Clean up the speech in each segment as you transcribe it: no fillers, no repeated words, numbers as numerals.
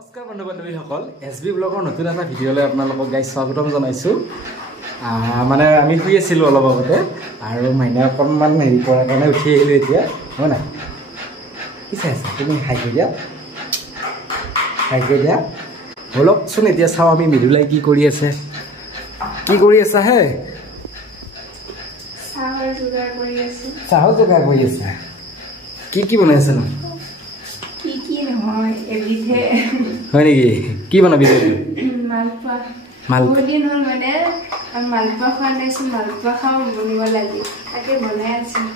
নমস্কাৰ বন্ধু বান্ধৱীসকল এছবি ব্লগৰ নতুন এটা ভিডিঅ'লৈ আপোনালোকক গাইজ স্বাগতম জনাইছোঁ। মানে আমি শুই আছিলোঁ অলপ আগতে আৰু মাইনা অকণমান হেৰি কৰাৰ কাৰণে উঠি আহিলোঁ এতিয়া, হয় নাই? কি চাই আছা তুমি? হাই কৰি দিয়া ব'লকচোন এতিয়া চাওঁ আমি মৃদুলাই কি কৰি আছে। কি কৰি আছা হে? চাহৰ যোগাৰ কৰি আছে। কি বনাই আছে নো? হয় নেকি? কি বনাবি? মালপোৱা দিন হ'ল মানে মালপোৱা খোৱা নাইছোঁ, মালপোৱা খাওঁ বনিব লাগে তাকে বনাই আছোঁ।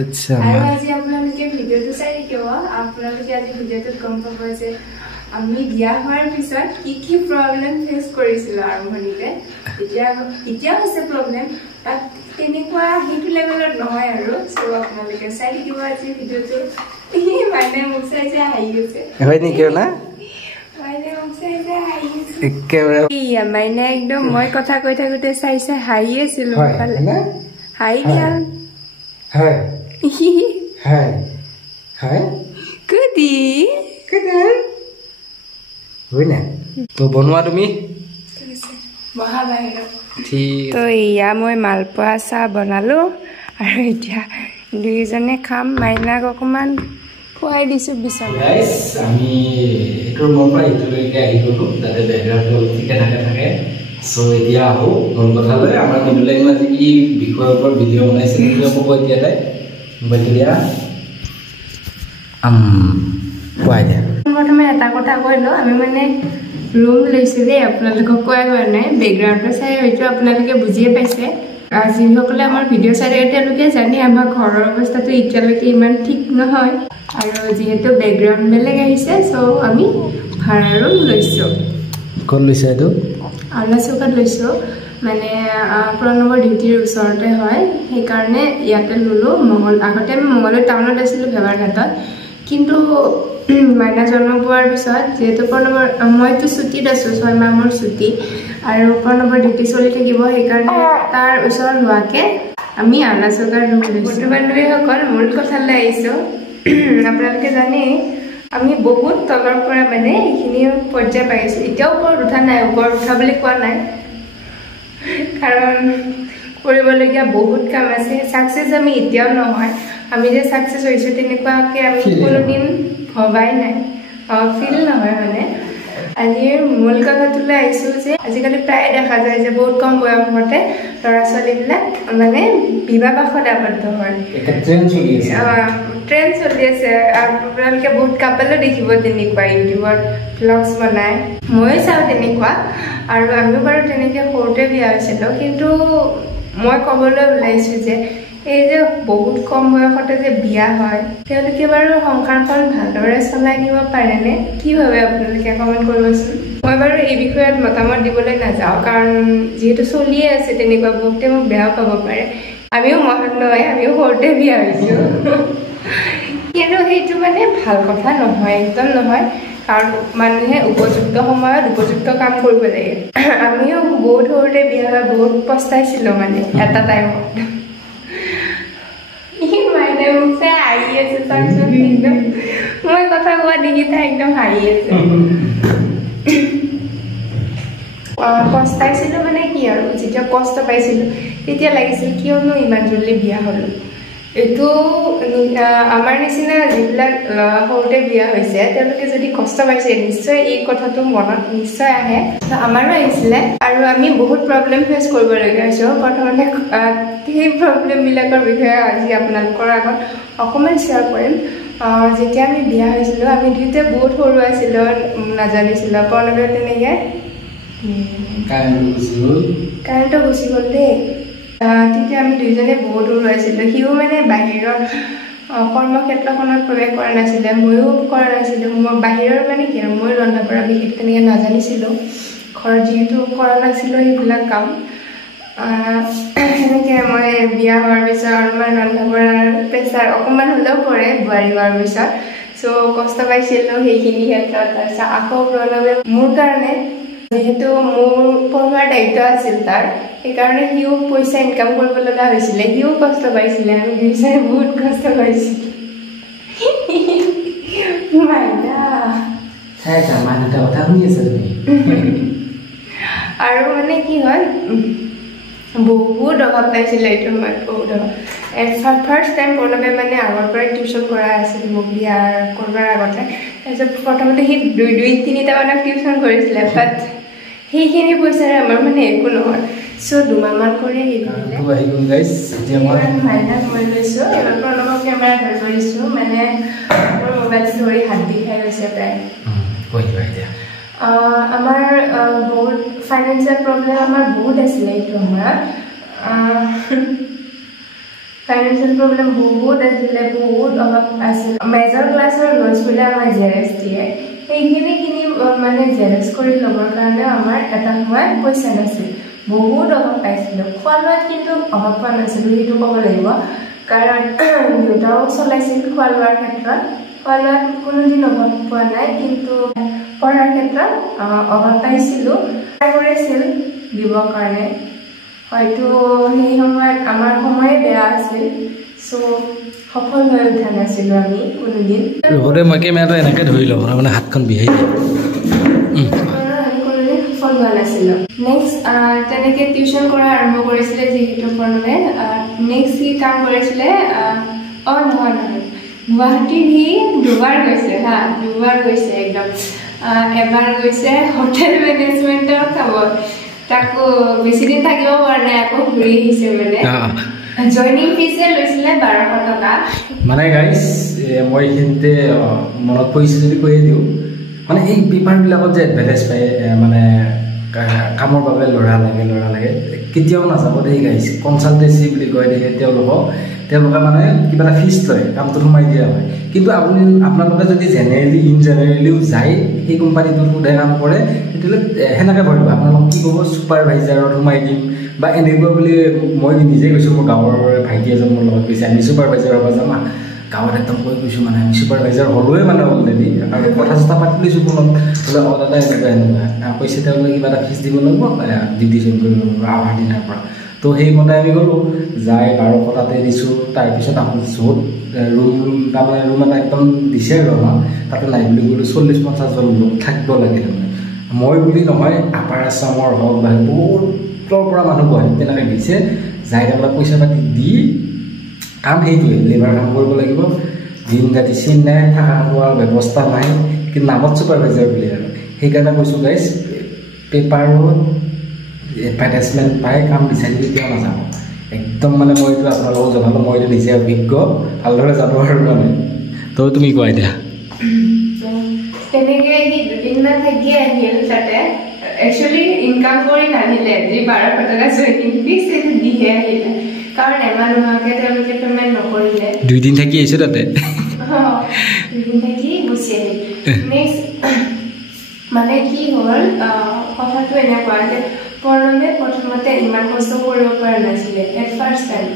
আচ্ছা, আৰু আজি আপোনালোকে ভিডিঅ'টো চাই থাকিব। আপোনালোকে আজি ভিডিঅ'টোত গম পাব যে আমি বিয়া হোৱাৰ পিছত কি প্ৰব্লেম ফেচ কৰিছিলোঁ আৰম্ভণিতে। এতিয়া হৈছে প্ৰব্লেম, বাট তেনেকুৱা সেইটো লেভেলত নহয় আৰু। চ' আপোনালোকে চাই থাকিব আজি ভিডিঅ'টো। মাইনাই মোক চাই হাঁহি গৈছে। হয় নেকি? মাইনা একদম মই কথা কৈ থাকোতে চাই হাঁহি আছিলো। হাঁহি দিয়া বনোৱা তুমি বহা বাহিৰত। তো এয়া মই মালপোৱা চাহ বনালো আৰু এতিয়া দুইজনে খাম। মাইনাক অকণমান খুৱাই দিছো বিচনাত। আমি এইটো ৰুমৰ পৰা ইটোলৈকে আহি গ'লোঁ, যাতে বেকগ্ৰাউণ্ডটো ঠিকে থাকে। চ' এতিয়া আহোঁ মূল কথালৈ। আমাৰ মৃদুলাই আজি কি বিষয়ৰ ওপৰত ভিডিঅ' বনাইছে সেইটোৱে ক'ব এতিয়া তাই। মোবাইলটো দিয়া কোৱাই দিয়া। প্ৰথমে এটা কথা কৈ লওঁ, আমি মানে ৰুম লৈছোঁ দেই, আপোনালোকক কোৱা হোৱা নাই। বেকগ্ৰাউণ্ডটো চাই হয়তো আপোনালোকে বুজিয়ে পাইছে। যিসকলে আমাৰ ভিডিঅ' চাই থাকে তেওঁলোকে জানে আমাৰ ঘৰৰ অৱস্থাটো এতিয়ালৈকে ইমান ঠিক নহয়, আৰু যিহেতু বেকগ্ৰাউণ্ড বেলেগ আহিছে চ' আমি ভাড়া ৰুম লৈছোঁ। ক'ত লৈছে এইটো? আনা চৌকাত লৈছোঁ, মানে প্ৰণৱৰ ডিউটিৰ ওচৰতে হয়, সেইকাৰণে ইয়াতে ল'লোঁ। আগতে আমি মঙলদৈ টাউনত আছিলোঁ ভেবাৰঘাটত, কিন্তু মাইনা জন্ম পোৱাৰ পিছত যিহেতু প্ৰণৱৰ মইতো ছুটীত আছোঁ, 6 মাহ মোৰ ছুটী, আৰু প্ৰণৱৰ ডিউটি চলি থাকিব, সেইকাৰণে তাৰ ওচৰত হোৱাকৈ আমি আনা চৌকাৰ ৰুম লৈছোঁ। বন্ধু বান্ধৱীসকল মূল কথালৈ আহিছোঁ। আপোনালোকে জানেই আমি বহুত তলৰ পৰা মানে এইখিনি পৰ্যায় পাইছোঁ। এতিয়াও ওপৰত উঠা নাই, ওপৰত উঠা বুলি কোৱা নাই, কাৰণ কৰিবলগীয়া বহুত কাম আছে। ছাকচেছ আমি এতিয়াও নহয়, আমি যে ছাকচেছ হৈছোঁ তেনেকুৱাকৈ আমি কোনোদিন ভবাই নাই, ফিল নহয় মানে। আজিৰ মূল কথাটোলৈ আহিছোঁ যে আজিকালি প্ৰায় দেখা যায় যে বহুত কম বয়সতে ল'ৰা ছোৱালীবিলাক মানে বিবাহপাশত আবদ্ধ হয়। ট্ৰেণ্ড চলি আছে। আপোনালোকে বহুত কাপলো দেখিব তেনেকুৱা ইউটিউবত ভ্লগছ বনায়, ময়ো চাওঁ তেনেকুৱা, আৰু আমিও বাৰু তেনেকৈ সৰুতে বিয়া হৈছিলোঁ। কিন্তু মই ক'বলৈ ওলাইছোঁ যে এই যে বহুত কম বয়সতে যে বিয়া হয়, তেওঁলোকে বাৰু সংসাৰখন ভালদৰে চলাই নিব পাৰেনে? কি ভাবে আপোনালোকে কমেণ্ট কৰিবচোন। মই বাৰু এই বিষয়ত মতামত দিবলৈ নাযাওঁ, কাৰণ যিহেতু চলিয়ে আছে তেনেকুৱা, বহুতে মোক বেয়াও পাব পাৰে। আমিও মহান নহয়, আমিও সৰুতে বিয়া হৈছোঁ। কিন্তু সেইটো মানে ভাল কথা নহয়, একদম নহয়, কাৰণ মানুহে উপযুক্ত সময়ত উপযুক্ত কাম কৰিব লাগে। আমিও বহুত সৰুতে বিয়া হৈ বহুত পস্তাইছিলোঁ মানে এটা টাইমত। মাইনে মোক চাই হাঁহি আছে, তাৰপিছত একদম মই কথা কোৱা দেখি তাই একদম হাঁহি আছে। পস্তাইছিলোঁ মানে কি আৰু, যেতিয়া কষ্ট পাইছিলোঁ তেতিয়া লাগিছিল কিয়নো ইমান জল্দি বিয়া হ'লোঁ। এইটো আমাৰ নিচিনা যিবিলাক সৰুতে বিয়া হৈছে তেওঁলোকে যদি কষ্ট পাইছে নিশ্চয় এই কথাটো মনত নিশ্চয় আহে। আমাৰো আহিছিলে, আৰু আমি বহুত প্ৰব্লেম ফেচ কৰিবলগীয়া হৈছোঁ। প্ৰথমতে সেই প্ৰব্লেমবিলাকৰ বিষয়ে আজি আপোনালোকৰ আগত অকণমান শ্বেয়াৰ কৰিম। যেতিয়া আমি বিয়া হৈছিলোঁ আমি দুয়োতে বহুত সৰু আছিলোঁ, নাজানিছিলোঁ। প্ৰণৱে তেনেকৈ কাৰেণ্টটো গুচি গ'ল দেই। তেতিয়া আমি দুইজনে বহুত সৰু আছিলোঁ। সিও মানে বাহিৰৰ কৰ্মক্ষেত্ৰখনত প্ৰৱেশ কৰা নাছিলে, ময়ো কৰা নাছিলোঁ। মই বাহিৰৰ মানে কি আৰু, মই ৰন্ধা বঢ়া বিশেষ তেনেকৈ নাজানিছিলোঁ, ঘৰত যিহেতু কৰা নাছিলোঁ সেইবিলাক কাম। সেনেকৈ মই বিয়া হোৱাৰ পিছত অলপমান ৰন্ধা বঢ়াৰ প্ৰেছাৰ অকণমান হ'লেও পৰে বোৱাৰী হোৱাৰ পিছত, চ' কষ্ট পাইছিলোঁ সেইখিনি ক্ষেত্ৰত। তাৰপিছত আকৌ প্ৰণৱে মোৰ কাৰণে, যিহেতু মোৰ পঢ়োৱাৰ দায়িত্ব আছিল তাৰ, সেইকাৰণে সিও পইচা ইনকাম কৰিব লগা হৈছিলে, সিও কষ্ট পাইছিলে। আমি দুয়োজনে বহুত কষ্ট পাইছিলোঁ। মাইনা মাইনাটা কথা শুনি আছে তুমি আৰু মানে কি হয় বহুত অভাৱ পাইছিলে এইটো সময়ত বহুত অভাৱ ফাৰ্ষ্ট টাইম প্ৰণৱে মানে আগৰ পৰাই টিউশ্যন কৰা আছিল মোক বিয়াৰ কৰাৰ আগতে তাৰপিছত প্ৰথমতে সি দুই তিনিটা মানক টিউশ্যন কৰিছিলে বাট সেইখিনি পইচাৰে আমাৰ মানে একো নহয় চ' দুমাহমান কৰি মাইনাক মই লৈছোঁ এইবাৰ প্ৰণৱক কেমেৰা ধৰিব দিছোঁ মানে মোৰ মোবাইলটো ধৰি হাত বিষাই গৈছে প্ৰায় আমাৰ বহুত ফাইনেন্সিয়েল প্ৰব্লেম আমাৰ বহুত আছিলে এইটো সময়ত ফাইনেন্সিয়েল প্ৰব্লেম বহুত আছিলে বহুত অভাৱ আছিল মেজৰ ক্লাছৰ নোটছবিলাক আমাৰ জেৰেক্স দিয়ে সেইখিনি কিনি মানে জেৰেক্স কৰি ল'বৰ কাৰণে আমাৰ এটা সময়ত পইচা নাছিল বহুত অভাৱ পাইছিলোঁ খোৱা লোৱাত কিন্তু অভাৱ পোৱা নাছিলোঁ সেইটো ক'ব লাগিব কাৰণ দেউতাও চলাইছিল খোৱা লোৱাৰ ক্ষেত্ৰত খোৱা লোৱাত কোনোদিন অভাৱ পোৱা নাই কিন্তু পঢ়াৰ ক্ষেত্ৰত অভাৱ পাইছিলোঁ ট্ৰাই কৰিছিল দিবৰ কাৰণে হয়তো সেই সময়ত আমাৰ সময়ে বেয়া আছিল চ' সফল হৈ উঠা নাছিলোঁ আমি কোনোদিন মই কেমেৰাটো এনেকৈ ধৰি লওঁ মানে হাতখন বিহাই কোনোদিন সফল হোৱা নাছিলোঁ নেক্সট তেনেকৈ টিউশ্যন কৰা আৰম্ভ কৰিছিলে যিহেতু প্ৰণৱে নেক্সট সি কাম কৰিছিলে নহয় গুৱাহাটীত সি দুবাৰ গৈছে একদম এবাৰ গৈছে হোটেল মেনেজমেণ্টৰ কামত তাকো বেছিদিন থাকিব পৰা নাই আকৌ ঘূৰি আহিছে মানে জইনিং ফিজে লৈছিলে 1200 টকা মানে গাইজ মই এইখিনিতে মনত পৰিছে যদি কৈয়ে দিওঁ মানে এই পেপাৰবিলাকত যে এডভাৰটাইজ পায় মানে কামৰ বাবে ল'ৰা লাগে কেতিয়াও নাযাব দেই গাইজ কনচালটেঞ্চি বুলি কয় দেখে তেওঁলোকে মানে কিবা এটা ফিজ লয় কামটোত সোমাই দিয়া হয় কিন্তু আপোনালোকে যদি জেনেৰেলিও যায় সেই কোম্পানীটোত সোধাই কাম কৰে তেতিয়াহ'লে সেনেকৈ ভাবিব আপোনালোক কি ক'ব ছুপাৰভাইজাৰত সোমাই দিম বা এনেকুৱা বুলি মই নিজে কৈছোঁ মোৰ গাঁৱৰ ভাইটি এজন মোৰ লগত কৈছে আমি ছুপাৰভাইজাৰৰ পৰা যাম গাঁৱত একদম কৈ কৈছোঁ মানে আমি ছুপাৰভাইজাৰ হ'লোৱে মানে অলৰেডি আৰু কথা চথা পাতি লৈছোঁ ফোনত বোলে দাদা এনেকুৱা কৈছে তেওঁলোকে কিবা এটা ফিজ দিব লাগিব ডিউটি জইন কৰিব লাগিব আহাৰ দিনাৰ পৰা তো সেইমতে আমি গ'লোঁ যাই 1200 তাতে দিছোঁ তাৰপিছত আমি য'ত তাৰমানে ৰুম এটা একদম দিছে আৰু আমাক তাতে নাই বুলি ক'লোঁ 40-50জন লোক থাকিব লাগে তাৰমানে মই বুলি নহয় আপাৰ আছামৰ হওক বা বহুতৰ পৰা মানুহ গুৱাহাটীত তেনেকৈ দিছে যাই তাৰমানে পইচা পাতি দি কাম সেইটোৱে লেবাৰ কাম কৰিব লাগিব দিন ৰাতি চিন নাই থকা খোৱাৰ ব্যৱস্থা নাই কিন্তু নামত ছুপাৰভাইজাৰ বুলি আৰু সেইকাৰণে কৈছোঁ গাইজ পেপাৰত এডভাৰটাইজমেণ্ট পাই কাম বিচাৰি কেতিয়াও নাযাব একদম মানে মই এইটো আপোনালোকক জনালোঁ মই এইটো নিজে অভিজ্ঞ ভালদৰে জানো আৰু মানে তো তুমি কোৱা এতিয়া তেনেকৈ সি দুদিনমান থাকি আহিল তাতে একচুৱেলি ইনকাম কৰি নাহিলে যি 1200 টকা জইনিং ফিজ সেইটো দিহে আহিলে কাৰণ এমাহ নোহোৱাকৈ তেওঁলোকে পে'মেণ্ট নকৰিলে 2 দিন থাকি আহিছোঁ তাতে 2 দিন থাকি গুচি আহিল নেক্সট মানে কি হ'ল কথাটো এনেকুৱা যে প্ৰণৱে প্ৰথমতে ইমান কষ্ট কৰিব পৰা নাছিলে এট ফাৰ্ষ্ট টাইম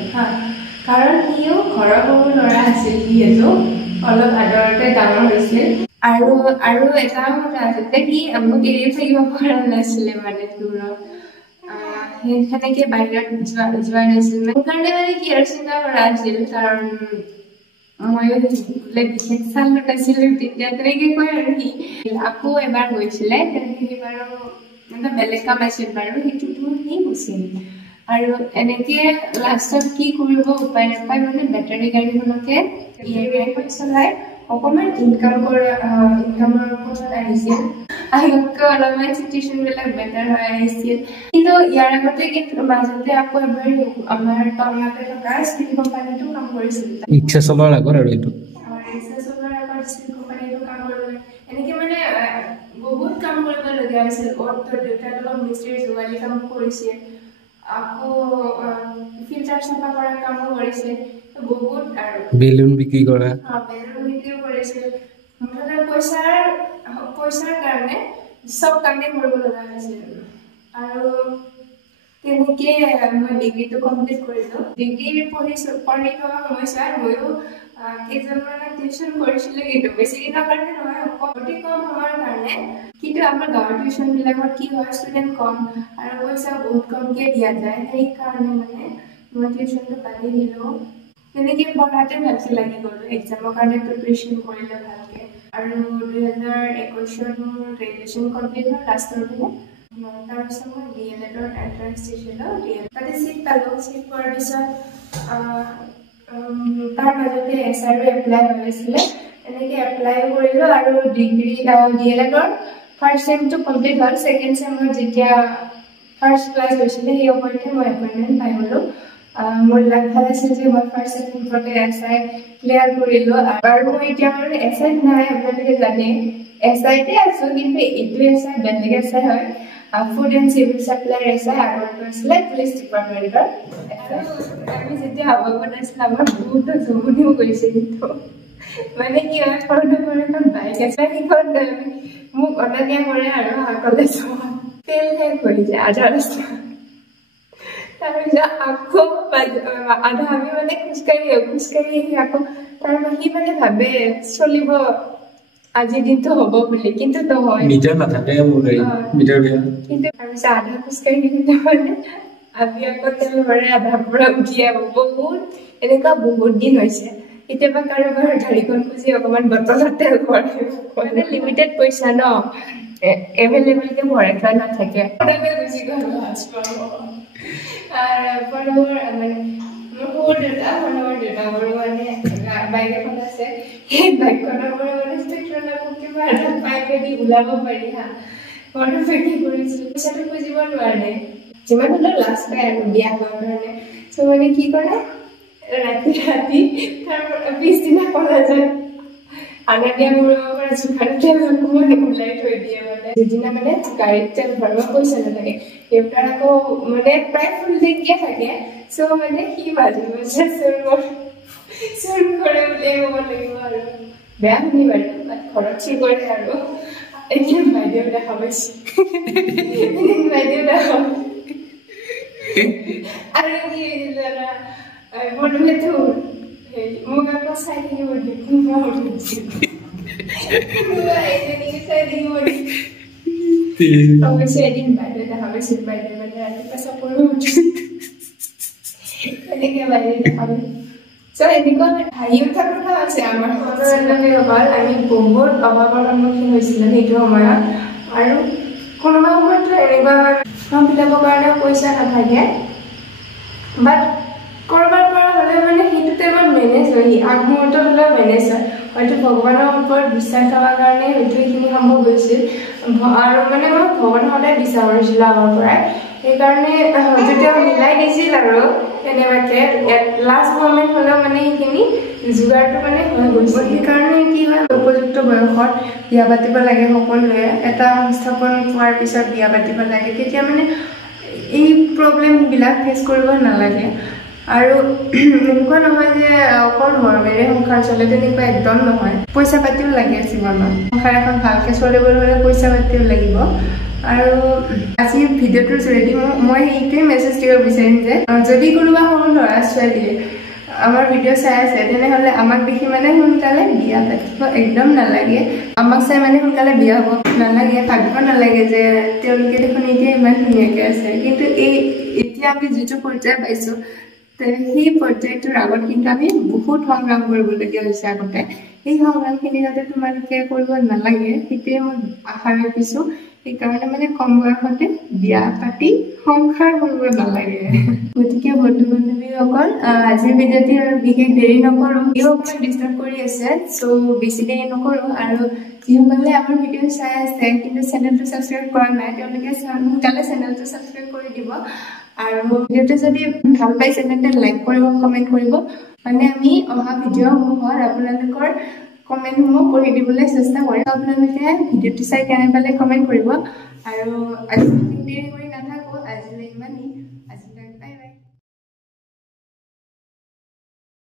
কাৰণ সিও ঘৰৰ সৰু ল'ৰা আছিল যিহেতু অলপ আদৰতে ডাঙৰ হৈছিল আৰু এটা কথা আছিল যে সি মোক এৰি থাকিব পৰা নাছিলে মানে দূৰত সেনেকৈ বাহিৰত যোৱা নাছিল মোৰ কাৰণে মানে কি আৰু চিন্তা কৰা আছিল কাৰণ ময়ো বোলে বিশেষ চাল লগাইছিলোঁ তেতিয়া তেনেকৈ কয় আৰু সি আকৌ এবাৰ গৈছিলে তেনেকৈ সেইবাৰো এটা বেলেগ কাম আছিল বাৰু সেইটোতো সি গুচিল আৰু এনেকৈ লাষ্টত কি কৰিব উপায় নাপায় মানে বেটাৰী গাড়ীখনকে EMI চলাই অকণমান ইনকামৰ ওপৰত আহিছিল আগতকৈ অলপমান চিটুৱেশ্যনবিলাক বেটাৰ হৈ আহিছিল কিন্তু ইয়াৰ আগতে কিন্তু মাজতে আকৌ এবাৰ আমাৰ তলতে থকা ষ্টীল কোম্পানীটো কাম কৰিছিল ৰিক্সা চলোৱাৰ আগত আৰু এইটো ৰিক্সা চলোৱাৰ আগত ষ্টীল কোম্পানীটো কাম কৰিবলৈ এনেকৈ মানে বহুত কাম কৰিবলগীয়া হৈছিল দেউতাৰ লগত মিস্ত্ৰীৰ যোগালী কাম কৰিছিল আকৌ ফিল্টাৰ চাফা কৰাৰ কামো কৰিছিল বহুত আৰু বেলুন বিক্ৰী কৰা কৰিছিল মুঠতে পইচাৰ কাৰণে চব কামেই কৰিব লগা হৈছিল আৰু তেনেকৈ মই ডিগ্ৰীটো কমপ্লিট কৰিলোঁ ডিগ্ৰী পঢ়ি থকা সময়ছোৱাত ময়ো কেইজনমানক টিউশ্যন কৰিছিলোঁ কিন্তু বেছি দিনৰ কাৰণে নহয় অতি কম সময়ৰ কাৰণে কিন্তু আমাৰ গাঁৱৰ টিউশ্যনবিলাকত কি হয় ষ্টুডেণ্ট কম আৰু পইচা বহুত কমকৈ দিয়া যায় সেইকাৰণে মানে মই টিউশ্যনটো বাদ দিলোঁ তেনেকৈ পঢ়াতে ভালকৈ লাগি গ'লোঁ এক্সামৰ কাৰণে প্ৰিপেৰেশ্যন কৰিলে ভালকৈ আৰু 2021 চনত মোৰ গ্ৰেজুৱেশ্যন কমপ্লিট হ'ল লাষ্টৰ পিনে তাৰপিছত মই DLEDৰ এণ্ট্ৰেঞ্চ দিছিলোঁ তাতে চিট পালোঁ চিট পোৱাৰ পিছত তাৰ মাজতে SRO এপ্লাই হৈছিলে এনেকৈ এপ্লাইও কৰিলোঁ আৰু ডিগ্ৰী DLEDৰ ফাৰ্ষ্ট ছেমটো কমপ্লিট হ'ল ছেকেণ্ড ছেমৰ যেতিয়া ফাৰ্ষ্ট ক্লাছ হৈছিলে সেই সময়তে মই এপইণ্টমেণ্ট পাই গ'লোঁ মোৰ লাগ ভাল আছিল যে মই ফাৰ্ষ্ট ছেকেণ্ডতে SI ক্লিয়াৰ কৰিলোঁ আৰু মই এতিয়া মানে SI নাই আপোনালোকে জানে SIতে আছোঁ কিন্তু এইটো SI বেলেগ SI হয় ফুড এণ্ড চিভিল ছাপ্লাইৰ SI আগৰটো আছিলে পুলিচ ডিপাৰ্টমেণ্টৰ আমি যেতিয়া অৱগত আছিলোঁ আমাৰ বহুতো জমনিও কৰিছে কিন্তু মানে কি হয় সৰুতে মোৰ এখন বাইক আছে সেইখন মোক অনা নিয়া কৰে আৰু আগলৈ যোৱা তেল শেষ হৈ যায় আধা ৰাস্তা তাৰপিছত আকৌ আধা আমি মানে খোজকাঢ়ি আহি আকৌ তাৰ সি মানে ভাবে চলিব আজিৰ দিনটো হ'ব বুলি কিন্তু নহয় মিটাৰ নাথাকে মিটাৰ কিন্তু তাৰপিছত আধা খোজকাঢ়ি কিন্তু মানে আমি আকৌ তেল ভৰাই আধাৰ পৰা উঠি আহোঁ এনেকুৱা বহুত দিন হৈছে কেতিয়াবা কাৰোবাৰ গাড়ীখন খুজি অকণমান বটলত তেল ভৰাই মানে লিমিটেড পইচা ন এভেইলেবলকে ভৰাই থোৱা নাথাকে গুচি গ'ল আৰু মানে মোৰ দেউতা মোৰ মানে বাইক এখন আছে সেই বাইকখনৰ পৰা মানে কিবা এটা পাইপেদি ওলাব পাৰি হা ঘৰটো ফেকি কৰিছিলোঁ পইচাটো খুজিব নোৱাৰে যিমান হ'লেও লাজ পায় আৰু বিয়া হোৱাৰ কাৰণে চ' মানে কি কৰে ৰাতি তাৰ পিছদিনা কলেজত আনা দিয়া মূৰৰ পৰা জোখাৰ তেল অকণমান ওলাই থৈ দিয়ে মানে যিদিনা মানে গাড়ীত তেল ভৰাব পইচা নাথাকে দেউতাৰ আকৌ মানে প্ৰায় ফুল টেংকিয়ে থাকে চ' মানে সি ভাজি গৈছে চোৰ কৰে বুলিয়ে ক'ব লাগিব আৰু বেয়া শুনি বাৰু ঘৰত চুৰ কৰে আৰু এতিয়া বাইদেউ দেখা পাইছে আৰু কি জানা বন্ধুৱেতো মোক আকৌ চাই থাকিব অৱশ্যে এদিন বাইদেউ দেখা পাইছিল বাইদেউ মানে ৰাতিপুৱা চাপৰো উঠিছিল এনেকৈ বাইদেউ দেখা পাইছিল চ' এনেকুৱা হাঁহি উঠা কথা আছে আমাৰ হ'ল আমি বহুত অভাৱৰ সন্মুখীন হৈছিলোঁ সেইটো সময়ত আৰু কোনোবা সময়ততো এনেকুৱা ফৰ্ম ফিলাপৰ কাৰণে পইচা নাথাকে বাট ক'ৰবাৰ পৰা হ'লে মানে সেইটো টাইমত মেনেজ হয় আগমুহূৰ্তত হ'লেও মেনেজ হয় হয়তো ভগৱানৰ ওপৰত বিশ্বাস থকাৰ কাৰণে হয়তো এইখিনি সম্ভৱ হৈছিল আৰু মানে মই ভগৱানক সদায় বিশ্বাস কৰিছিলোঁ আগৰ পৰাই সেইকাৰণে যেতিয়া মিলাই দিছিল আৰু তেনেকুৱাকৈ লাষ্ট মমেণ্ট হ'লেও মানে সেইখিনি যোগাৰটো মানে হৈ গৈছিল সেইকাৰণে কি হয় উপযুক্ত বয়সত বিয়া পাতিব লাগে সকলোৱে এটা সংস্থাপন পোৱাৰ পিছত বিয়া পাতিব লাগে তেতিয়া মানে এই প্ৰব্লেমবিলাক ফেচ কৰিব নালাগে আৰু এনেকুৱা নহয় যে অকল মৰমেৰে সংসাৰ চলে তেনেকুৱা একদম নহয় পইচা পাতিও লাগে জীৱনত সংসাৰ এখন ভালকৈ চলিবলৈ হ'লে পইচা পাতিও লাগিব আৰু আজি ভিডিঅ'টোৰ জৰিয়তে মই এইটোৱে মেছেজ দিব বিচাৰিম যে যদি কোনোবা সৰু ল'ৰা ছোৱালীয়ে আমাৰ ভিডিঅ' চাই আছে তেনেহ'লে আমাক দেখি মানে সোনকালে বিয়া পাতিব একদম নালাগে আমাক চাই মানে সোনকালে বিয়া হ'ব নালাগে ভাবিব নালাগে যে তেওঁলোকে দেখোন এতিয়া ইমান ধুনীয়াকৈ আছে কিন্তু এতিয়া আমি যিটো পৰ্যায় পাইছোঁ সেই পৰ্যায়টোৰ আগত কিন্তু আমি বহুত সংগ্ৰাম কৰিবলগীয়া হৈছে আগতে সেই সংগ্ৰামখিনি যাতে তোমালোকে কৰিব নালাগে সেইটোৱে মই আশা ৰাখিছোঁ সেইকাৰণে মানে কম বয়সতে বিয়া পাতি সংসাৰ কৰিব নালাগে গতিকে বন্ধু বান্ধৱীসকল আজিৰ ভিডিঅ'টি আৰু বিশেষ দেৰি নকৰোঁ এই অকণমান ডিষ্টাৰ্ব কৰি আছে চ' বেছি দেৰি নকৰোঁ আৰু যিসকলে আমাৰ ভিডিঅ' চাই আছে কিন্তু চেনেলটো ছাবস্ক্ৰাইব কৰা নাই তেওঁলোকে সোনকালে চেনেলটো ছাবস্ক্ৰাইব কৰি দিব আৰু ভিডিঅ'টো যদি ভাল পাইছে তেন্তে লাইক কৰিব কমেণ্ট কৰিব মানে আমি অহা ভিডিঅ'সমূহত আপোনালোকৰ কমেণ্টসমূহ পঢ়ি দিবলৈ চেষ্টা কৰিম আপোনালোকে ভিডিঅ'টো চাই কেনে পালে কমেণ্ট কৰিব আৰু আজি দেৰি কৰি নাথাকোঁ আজিলৈ ইমানেই আজিলৈ